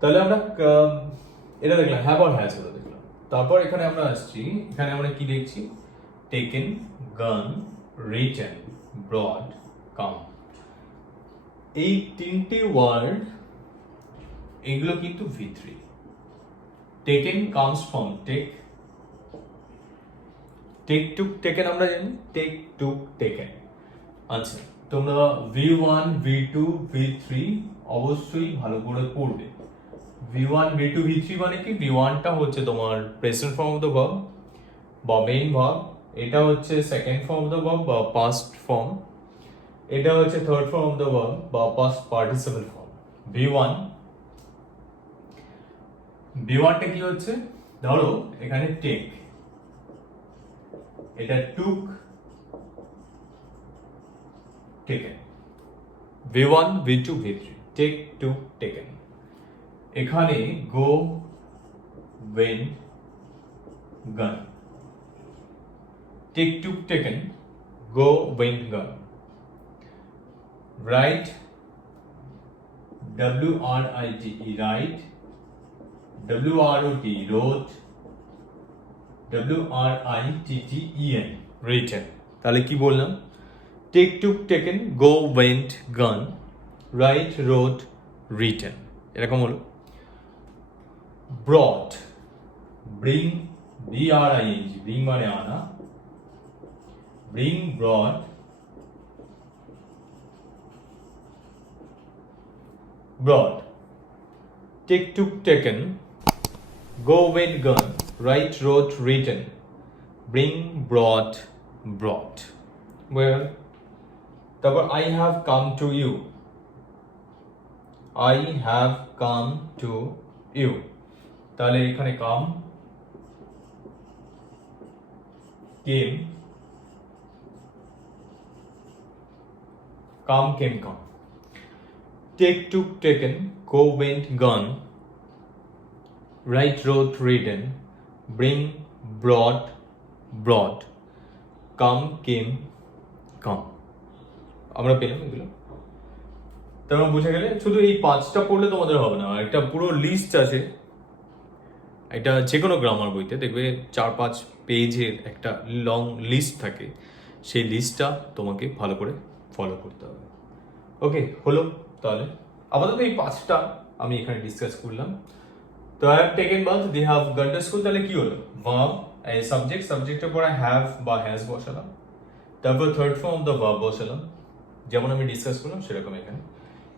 তাহলে আমরা এটা দেখলাম, হ্যাভ আর হ্যাজ হলো দেখলাম। তারপর এখানে আমরা আসছি, এখানে আমরা কি দেখছি? টেকেন, গান, রিটেন, ব্রড, কাম। এই তিনটে ওয়ার্ড, এগুলো কিন্তু V3। Taken comes from take, take took taken আমরা জানি, টেক টুক টেকেন। আচ্ছা, তোমরা V1, V2, V3 অবশ্যই ভালো করে পড়বে। V1, V2, V3 মানে কি? V1টা হচ্ছে তোমার present form of the verb বা মেইন ভার্ব, এটা হচ্ছে second form of the verb বা পাস্ট ফর্ম, এটা হচ্ছে third form of the verb বা পাস্ট পার্টিসিপল ফর্ম। V1টা কি হচ্ছে? ধরো এখানে টেক, এটা took, taken. V1, V2, V3, take, took, taken. এখানে go, went, gone. Take, took, taken, go, went, gone. Write, WRITE, write, WROT, wrote, WRITTEN, written। তাহলে কি বললাম? Take, took, taken, go, went, gone, right, রোট, written, এরকম হলো। ব্রট, bring, BRING, bring মানে আনা, bring, ব্রট, ব্রট। Take, took, taken, go, went, gone, write, wrote, written, bring, brought, brought. Well, তারপর I have come to you, I have come to you। তাহলে এখানে come, came, come, came, come। take took taken, go went gone, write wrote written, bring brought brought, come came come. আমরা পেলাম এগুলো। তোমরা বুঝে গেলে, শুধু এই 5টা পড়লে তোমাদের হবে না, একটা পুরো লিস্ট আছে। এটা যে কোনো গ্রামার বইতে দেখবে 4-5 পেজের একটা লং লিস্ট থাকে, সেই লিস্টটা তোমাকে ভালো করে ফলো করতে হবে। ওকে, হলো তাহলে আপাতত এই 5টা আমি এখানে ডিসকাস করলাম। তো I have taken bath, they have gone to school, তাহলে কি হলো? ভার্ব, এই সাবজেক্টের পরে হ্যাভ বা হ্যাজ বসালাম, তারপর third form of the verb বসালাম, যেমন আমি ডিসকাস করলাম সেরকম এখানে।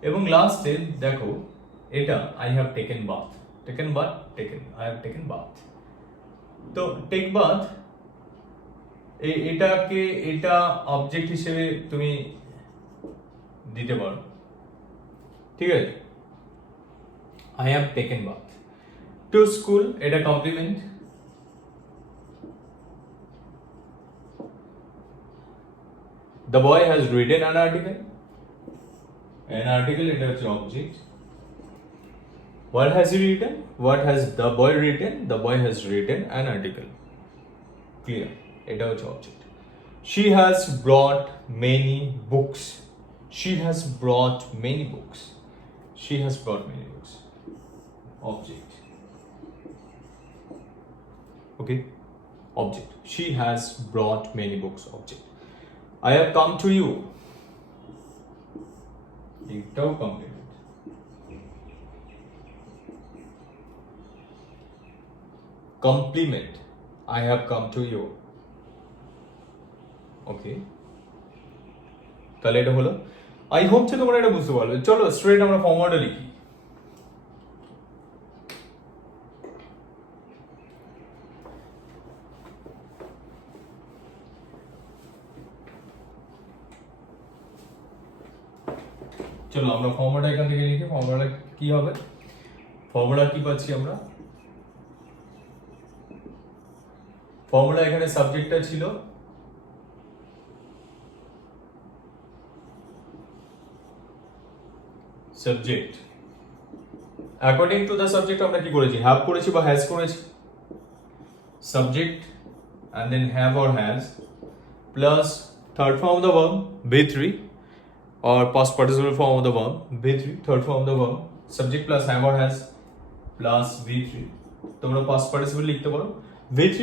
এবং লাস্টে দেখো, এটা I have taken bath, I have taken bath. তো টেক বাথ, এটা অবজেক্ট হিসেবে তুমি দিতে পারো, ঠিক আছে? I have taken bath. To school, এটা complement. The boy has written an article, এটা হচ্ছে object. What has he written? What has the boy written? The boy has written an article. Clear? এটা হচ্ছে object. She has brought many books. She has brought many books. She has brought many books. Object. Okay? Object. She has brought many books. Object. I have come to you. এটাও complement. Complement, I have come to you. Okay, তাহলে এটা হলো। I hope যে তোমরা এটা বুঝতে পারবে। চলো স্ট্রেট আমরা ফর্মুলাটা লিখি। চলো আমরা ফর্মুলাটা এখান থেকে লিখি। ফর্মুলাটা কি হবে? ফর্মুলা কি পাচ্ছি আমরা? ফর্মুলা এখানে সাবজেক্টটা ছিল subject. According to the subject আমরা কি করেছি? হ্যাভ করেছি বা হ্যাজ করেছি। Subject and then have or has plus third form of the verb V3 or past participle form of the verb V3, third form of the verb, subject plus have or has plus V3। তোমরা past participle লিখতে পারো। V3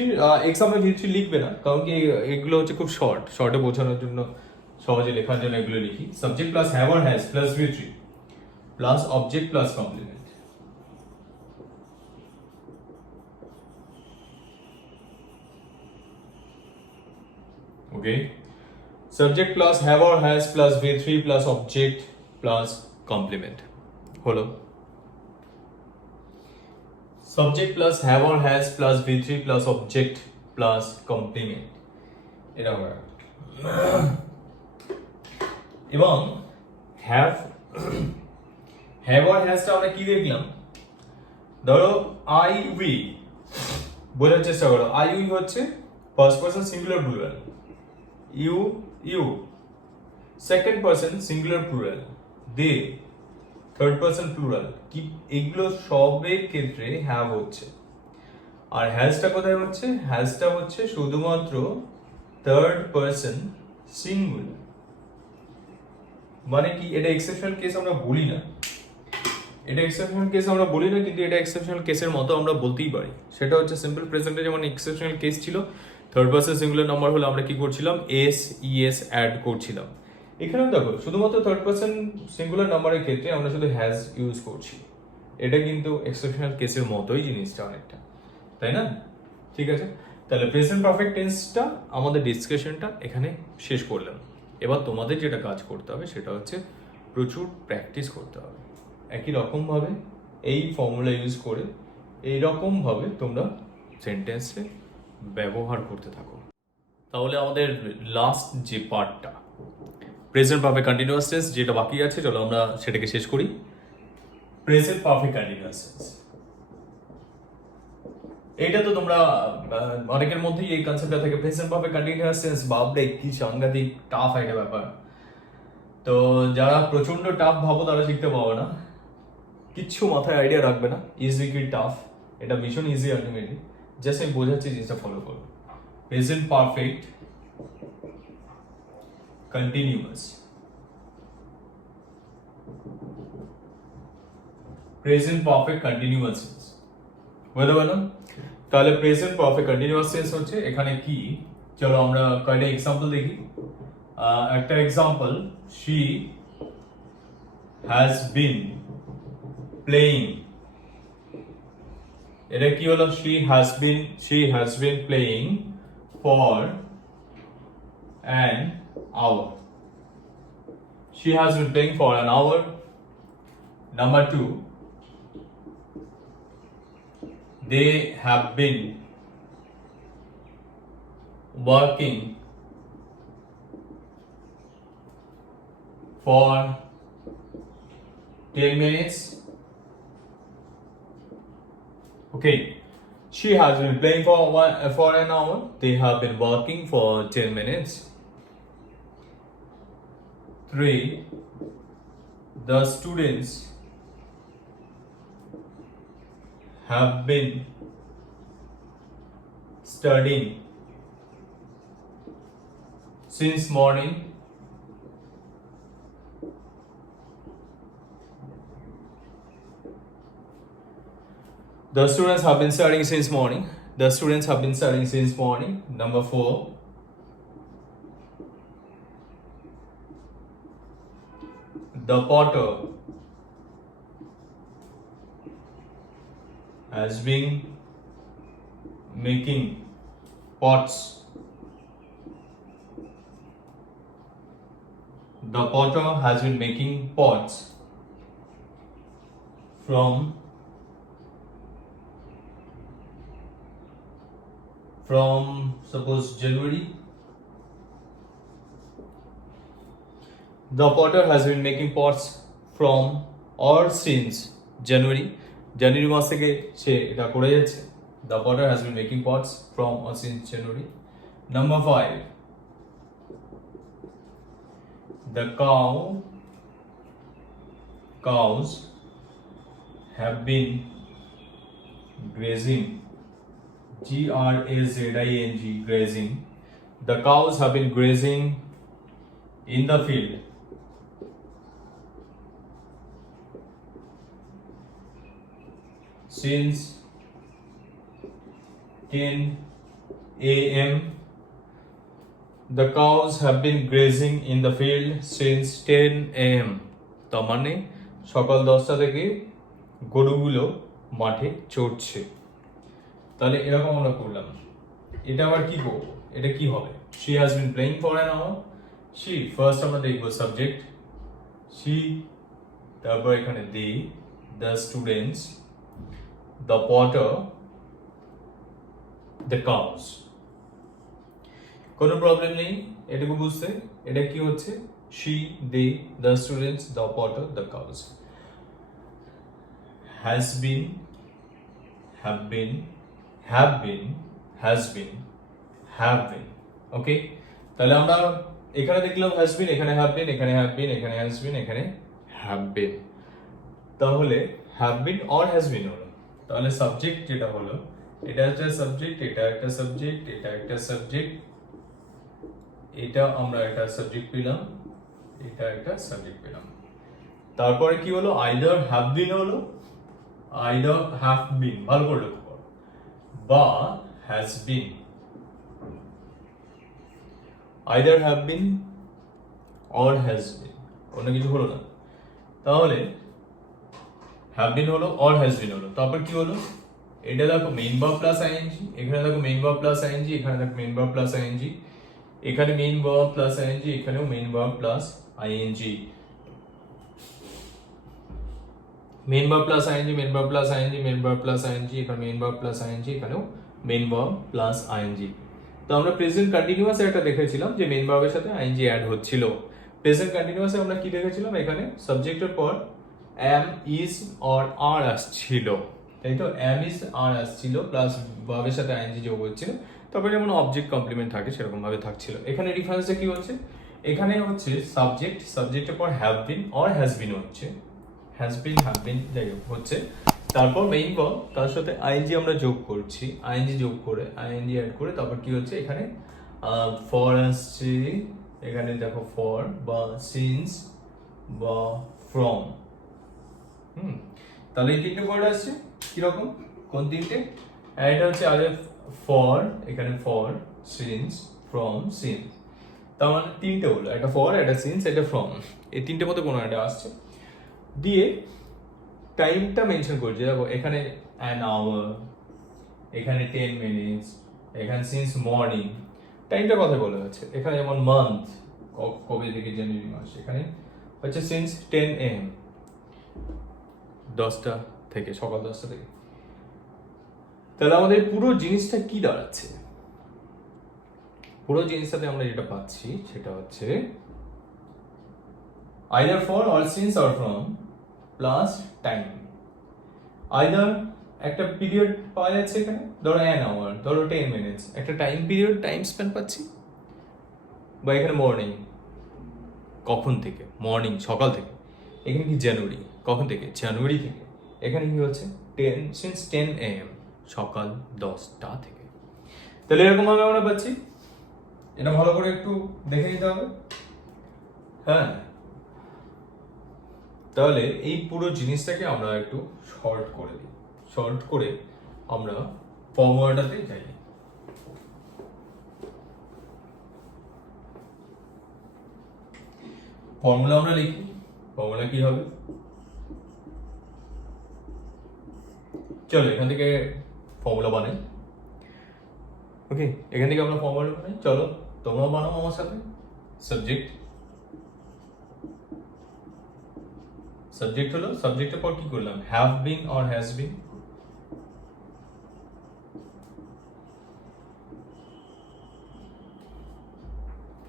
এক্সামে V3 লিখবে না, কারণ কি এগুলো হচ্ছে খুব শর্টে বোঝানোর জন্য, সহজে লেখার জন্য এগুলো লিখি। Subject plus have or has plus V3 plus object plus complement। Okay, subject plus have or has plus V3 plus object plus complement হলো। subject plus have or has plus V3 plus object plus complement এটা হবে। এবং have or has টা আমরা কি দেখলাম? ধরো I we বোঝার চেষ্টা করো। I we হচ্ছে first person singular plural, you second person singular plural, they third person plural. কি এগুলো সবের ক্ষেত্রে হ্যাভ হচ্ছে। আর হ্যাজটা কোথায় হচ্ছে? হ্যাজটা হচ্ছে শুধুমাত্র থার্ড পারসন সিঙ্গুলার। মানে কি এটা এক্সেপশনাল কেস আমরা বলি না, কিন্তু এটা এক্সেপশনাল কেসের মতো আমরা বলতেই পারি। সেটা হচ্ছে সিম্পল প্রেজেন্টে যেমন এক্সেপশনাল কেস ছিল, থার্ড পারসন সিঙ্গুলার নাম্বার হলে আমরা কি করছিলাম? এস অ্যাড করছিলাম। এখানেও দেখো শুধুমাত্র থার্ড পারসন সিঙ্গুলার নাম্বারের ক্ষেত্রে আমরা শুধু হ্যাজ ইউজ করছি। এটা কিন্তু এক্সেপশনাল কেসের মতোই জিনিসটা অনেকটা, তাই না? ঠিক আছে, তাহলে প্রেজেন্ট পারফেক্ট টেন্সটা আমাদের ডিসকাশনটা এখানে শেষ করলাম। এবার তোমাদের যেটা কাজ করতে হবে সেটা হচ্ছে প্রচুর প্র্যাকটিস করতে হবে। একই রকমভাবে এই ফর্মুলা ইউজ করে এইরকমভাবে তোমরা সেন্টেন্সে ব্যবহার করতে থাকো। তাহলে আমাদের লাস্ট যে পার্টটা প্রেজেন্ট পারফেক্ট কন্টিনিউয়াস টেন্স যেটা বাকি আছে, চলো আমরা সেটাকে শেষ করি। প্রেজেন্ট পারফেক্ট কন্টিনিউয়াস টেন্স, এটা তো তোমরা অনেকের মধ্যেই এই কনসেপ্টটা থাকে। প্রেজেন্ট পারফেক্ট কন্টিনিউয়াস টেন্স, বাপরে কি সাংঘাতিক টাফ একটা ব্যাপার। তো যারা প্রচন্ড টাফ ভাবো তারা শিখতে পারবে না, কিচ্ছু মাথায় আইডিয়া রাখবে না ইজি কি টাফ, এটা ভীষণ ইজি আলটিমেটলি। জাস্ট আমি বোঝাচ্ছি, জিনিসটা ফলো করো। Present perfect continuous, present perfect continuous tense, বুঝতে পারলাম? তাহলে প্রেজেন্ট পারফেক্ট কন্টিনিউয়াস টেন্স হচ্ছে এখানে কি, চলো আমরা কয়েকটা এক্সাম্পল দেখি। একটা example, she has been playing, এটা কি হলো? She has been playing for an hour, she has been playing for an hour. Number 2, they have been working for 10 minutes. Okay, she has been playing for an hour. They have been working for 10 minutes. 3, the students have been studying since morning. The students have been studying since morning. The students have been studying since morning. Number 4, the potter has been making pots. The potter has been making pots from suppose January. The potter has been making pots from or since January. January মাস থেকে সে এটা করে যাচ্ছে। The potter has been making pots from or since January. Number 5, the cows have been grazing, grazing, grazing. The cows have been grazing in the field since 10 a.m. The cows have been grazing in the field since 10 a.m. তার মানে সকাল 10টা থেকে গরুগুলো মাঠে চড়ছে। তাহলে এরকম আমরা করলাম। এটা আবার কি করবো? এটা কি হবে? She has been playing for an hour. She, first আমরা দেখবো সাবজেক্ট she, তারপর এখানে they, the students, the potter, the cows. কোনো প্রবলেম নেই এটুকু বুঝতে। এটা কি হচ্ছে? she, they, the students, the potter, the cows. Has been, have been, has been. ওকে, তাহলে আমরা এখানে দেখলাম has been, এখানে have been, এখানে has been, এখানে have been। তাহলে have been or has been হলো। তাহলে সাবজেক্ট যেটা হলো, এটা একটা সাবজেক্ট, এটা একটা সাবজেক্ট, এটা একটা সাবজেক্ট, এটা আমরা একটা সাবজেক্ট পেলাম, এটা একটা সাবজেক্ট পেলাম। তারপরে কি হলো? আইদার have been হলো, আইদার have been, ভালো করে লক্ষ্য করো, বা has been, either have been or has been, অন্য কিছু হলো না। তাহলে have been হলো or has been হলো, তারপর কি হলো? এটা দেখো মেইন ভার্ব প্লাস আইএনজি, এখানে দেখো মেইন ভার্ব প্লাস আইএনজি, এখানে দেখো মেইন ভার্ব প্লাস আইএনজি, এখানে মেইন ভার্ব প্লাস আইএনজি, এখানেও main verb plus ING, main verb plus ING, main verb plus ING, main verb plus ING, এখানে main verb plus ING, এখানেও main verb plus ING. তো আমরা present continuous একটা দেখেছিলাম যে main ভার্বের সাথে আইএনজি অ্যাড হচ্ছিল। প্রেজেন্ট কন্টিনিউয়াসে আমরা কি দেখেছিলাম? এখানে সাবজেক্টের পর am, is or are আসছিল, তাই তো? am, is, are আসছিল প্লাস ভার্বের সাথে আইএনজি যোগ হচ্ছিল, তারপরে যেমন অবজেক্ট কমপ্লিমেন্ট থাকে সেরকম ভাবে থাকছিল। এখানে রেফারেন্সটা কি হচ্ছে? এখানে হচ্ছে সাবজেক্টের পর হ্যাভ বিন অর হ্যাজ বিন হচ্ছে, হ্যাজ বিন হ্যাভ বিন যাই হোক হচ্ছে, তারপর মেইন ভার্ব, তার সাথে আইএনজি আমরা যোগ করছি, আইএনজি যোগ করে আইএনজি অ্যাড করে তারপর কি হচ্ছে এখানে ফর আসছে, এখানে দেখো ফর বা সিন্স বা ফ্রম। তাহলে এই তিনটে ওয়ার্ড আসছে কিরকম, কোন তিনটে? এটা হচ্ছে আগে ফর, এখানে ফর, সিন্স, ফ্রম, সিন্স। তার মানে তিনটে হলো, একটা ফর, একটা সিন্স, একটা ফ্রম, এই তিনটের মধ্যে কোনো একটা আসছে। দিয়ে টাইমটা মেনশন করছে, দেখো এখানে অ্যান আওয়ার, এখানে 10 মিনিটস, এখানে সিন্স মর্নিং, টাইমটা কথা বলা হচ্ছে। এখানে যেমন মান্থ, কবে থেকে জানুয়ারি মাস, এখানে হচ্ছে সিন্স 10 AM, 10টা থেকে, সকাল 10টা থেকে। তাহলে আমাদের পুরো জিনিসটা কি দাঁড়াচ্ছে? পুরো জিনিসটাতে আমরা যেটা পাচ্ছি সেটা হচ্ছে either for or since or from plus time. Either একটা পিরিয়ড পাওয়া যাচ্ছে এখানে, ধরো অ্যান আওয়ার, ধরো 10 মিনিটস, একটা টাইম পিরিয়ড, টাইম স্প্যান পাচ্ছি। বা এখানে মর্নিং, কখন থেকে, মর্নিং সকাল থেকে। এখানে কি জানুয়ারি, কখন থেকে, জানুয়ারি থেকে। এখানে কি হচ্ছে 10 সিন্স 10 AM, সকাল 10টা থেকে। তাহলে এরকম ভাবে আমরা পাচ্ছি। এটা ভালো করে একটু দেখে নিতে হবে। হ্যাঁ, তাহলে এই পুরো জিনিসটাকে আমরা একটু শর্ট করে দিই, শর্ট করে আমরা ফর্মুলাটাতে যাই। ফর্মুলা আমরা লিখি, ফর্মুলা কি হবে, চলো এখান থেকে ফর্মুলা বানাই। ওকে, এখান থেকে আমরা ফর্মুলা বানাই, চলো তোমরাও বানাও আমার সাথে। সাবজেক্ট হলো, সাবজেক্টের পর কি করলাম, have been or has been,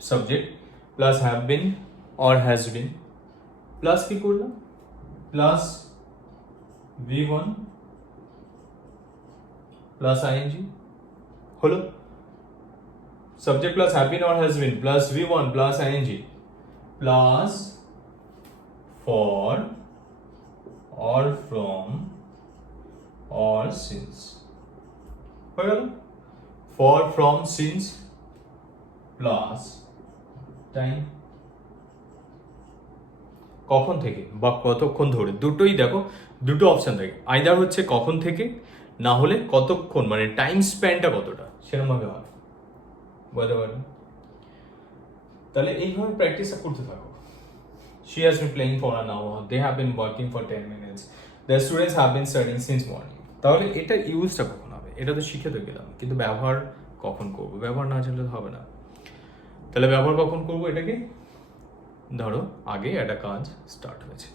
subject plus have been or has been, plus কি করলাম, প্লাস V1 প্লাস আইএনজি হলো, subject plus have been or has been plus V1 plus ING plus for or from or since হয়ে গেল। for, from, since plus time, কখন থেকে বা কতক্ষণ ধরে, দুটোই দেখো, দুটো অপশন থাকে, আইদার হচ্ছে কখন থেকে, না হলে কতক্ষণ, মানে টাইম স্প্যানটা কতটা, সেরকম ভাবে হয়, বুঝতে পারবে। তাহলে এইভাবে প্র্যাকটিসটা করতে থাকো। She has been playing for an hour. They have been working for 10 minutes. The students have been studying since morning. তাহলে এটা ইউজটা কখন হবে? এটা তো শিখে তো গেলাম, কিন্তু ব্যবহার কখন করব? ব্যবহার না জানলে হবে না। তাহলে ব্যবহার কখন করব এটাকে? ধরো আগে একটা কাজ স্টার্ট হয়েছে,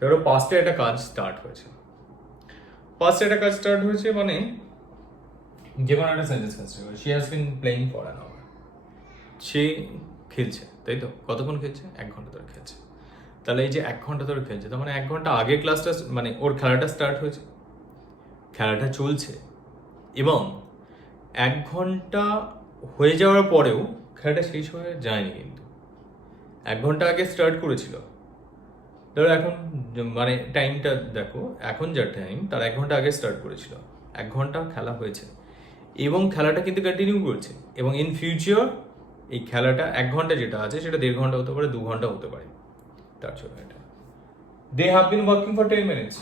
ধরো পাস্টে একটা কাজ স্টার্ট হয়েছে, পাস্টে একটা কাজ স্টার্ট হয়েছে মানে যে কোনো একটা সেন্টেন্স কনসিডার করো। She has been playing for an hour. সে খেলছে, তাই তো? কতক্ষণ খেলছে? 1 ঘন্টা ধরে খেলছে। তাহলে এই যে 1 ঘন্টা ধরে খেলছে, তার মানে 1 ঘন্টা আগে ক্লাসটা, মানে ওর খেলাটা স্টার্ট হয়েছে, খেলাটা চলছে, এবং 1 ঘন্টা হয়ে যাওয়ার পরেও খেলাটা শেষ হয়ে যায়নি, কিন্তু 1 ঘন্টা আগে স্টার্ট করেছিল। ধরো এখন মানে টাইমটা দেখো, এখন যা টাইম তার 1 ঘন্টা আগে স্টার্ট করেছিল, 1 ঘন্টা খেলা হয়েছে, এবং খেলাটা কিন্তু কন্টিনিউ করছে, এবং ইন ফিউচার এই খেলাটা 1 ঘন্টা যেটা আছে সেটা 1.5 ঘন্টা হতে পারে, 2 ঘন্টা হতে পারে, তার জন্য এটা। They have been working for 10 minutes,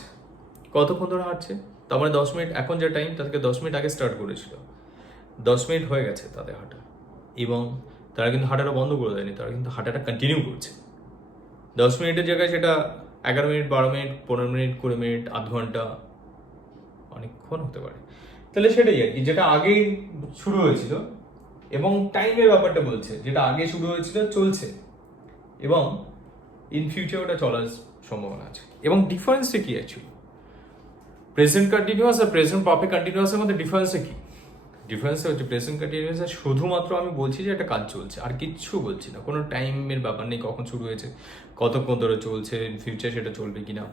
কতক্ষণ ধরে হাঁটছে, তার মানে 10 মিনিট, এখন যে টাইম তার থেকে 10 মিনিট আগে স্টার্ট করেছিল, 10 মিনিট হয়ে গেছে তাদের হাঁটা, এবং তারা কিন্তু হাঁটাটা বন্ধ করে দেয়নি, তারা কিন্তু হাঁটাটা কন্টিনিউ করছে। 10 মিনিটের জায়গায় সেটা 11 মিনিট, 12 মিনিট, 15 মিনিট, 20 মিনিট, আধ ঘন্টা, অনেকক্ষণ হতে পারে। তাহলে সেটাই আর কি, যেটা আগেই শুরু হয়েছিল, এবং টাইমের ব্যাপারটা বলছে, যেটা আগে শুরু হয়েছিল চলছে, এবং ইন ফিউচার ওটা চলার সম্ভাবনা আছে। এবং ডিফারেন্সটা কি অ্যাকচুয়ালি, প্রেজেন্ট কন্টিনিউয়াস আর প্রেজেন্ট পারফেক্ট কন্টিনিউয়াসের মধ্যে ডিফারেন্সটা কি? ডিফারেন্সটা হচ্ছে প্রেজেন্ট কন্টিনিউয়াসে শুধুমাত্র আমি বলছি যে একটা কাজ চলছে, আর কিচ্ছু বলছি না, কোনো টাইমের ব্যাপার নেই, কখন শুরু হয়েছে, কতক্ষণ ধরে চলছে, ফিউচার সেটা চলবে কিনা।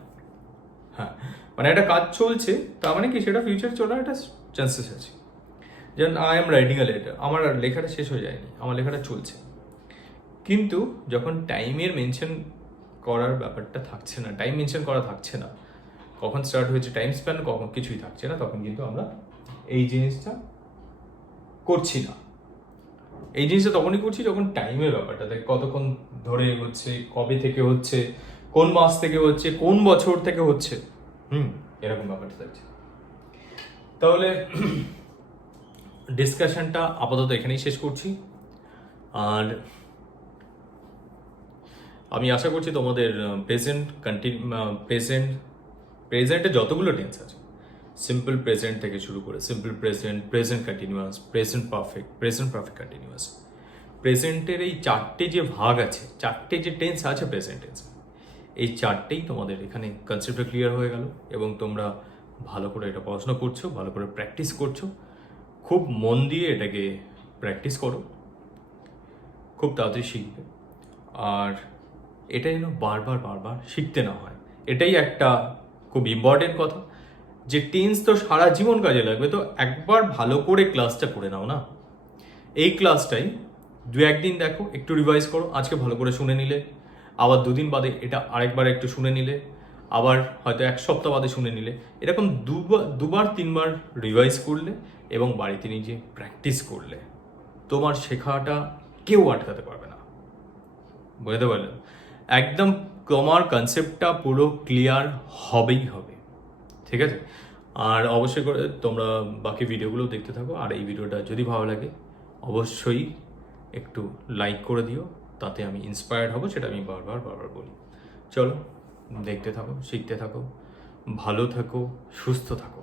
হ্যাঁ, মানে একটা কাজ চলছে, তার মানে কি সেটা ফিউচার চলার একটা চান্সেস আছে। যেমন I am writing a letter, আমার লেখাটা শেষ হয়ে যায়নি, আমার লেখাটা চলছে, কিন্তু যখন টাইমের মেনশন করার ব্যাপারটা থাকছে না, টাইম মেনশন করা থাকছে না, কখন স্টার্ট হয়েছে টাইম স্প্যান কখন কিছুই থাকছে না, তখন কিন্তু আমরা এই জিনিসটা করছি না। এই জিনিসটা তখনই করছি যখন টাইমের ব্যাপারটা দেখ, কতক্ষণ ধরে হচ্ছে, কবে থেকে হচ্ছে, কোন মাস থেকে হচ্ছে, কোন বছর থেকে হচ্ছে, এরকম ব্যাপারটা থাকছে। তাহলে ডিসকাশনটা আপাতত এখানেই শেষ করছি। আর আমি আশা করছি তোমাদের প্রেজেন্টে যতগুলো টেন্স আছে, সিম্পল প্রেজেন্ট থেকে শুরু করে simple present, present continuous, present perfect continuous, প্রেজেন্টের এই 4টে যে ভাগ আছে, 4টে যে টেন্স আছে প্রেজেন্ট টেন্স, এই 4টেই তোমাদের এখানে কনসেপ্টটা ক্লিয়ার হয়ে গেল এবং তোমরা ভালো করে এটা পড়াশোনা করছো, ভালো করে প্র্যাকটিস করছো, খুব মন দিয়ে এটাকে প্র্যাকটিস করো, খুব তাড়াতাড়ি শিখবে। আর এটা যেন বারবার শিখতে না হয়, এটাই একটা খুব ইম্পর্টেন্ট কথা, যে টেন্স তো সারা জীবন কাজে লাগবে, তো একবার ভালো করে ক্লাসটা করে নাও না। এই ক্লাসটাই 2-1 দিন দেখো, একটু রিভাইজ করো, আজকে ভালো করে শুনে নিলে, আবার 2 দিন বাদে এটা আরেকবার একটু শুনে নিলে, আবার হয়তো 1 সপ্তাহ বাদে শুনে নিলে, এরকম দুবার 3বার রিভাইজ করলে এবং বাড়িতে নিজে প্র্যাকটিস করলে তোমার শেখাটা কেউ আটকাতে পারবে না। বুঝতে পারলেন? একদম তোমার কনসেপ্টটা পুরো ক্লিয়ার হবেই হবে, ঠিক আছে? আর অবশ্যই করে তোমরা বাকি ভিডিওগুলো দেখতে থাকো, আর এই ভিডিওটা যদি ভালো লাগে অবশ্যই একটু লাইক করে দিও, তাতে আমি ইন্সপায়ার্ড হব, সেটা আমি বারবার বলি। চলো দেখতে থাকো, শিখতে থাকো, ভালো থাকো, সুস্থ থাকো।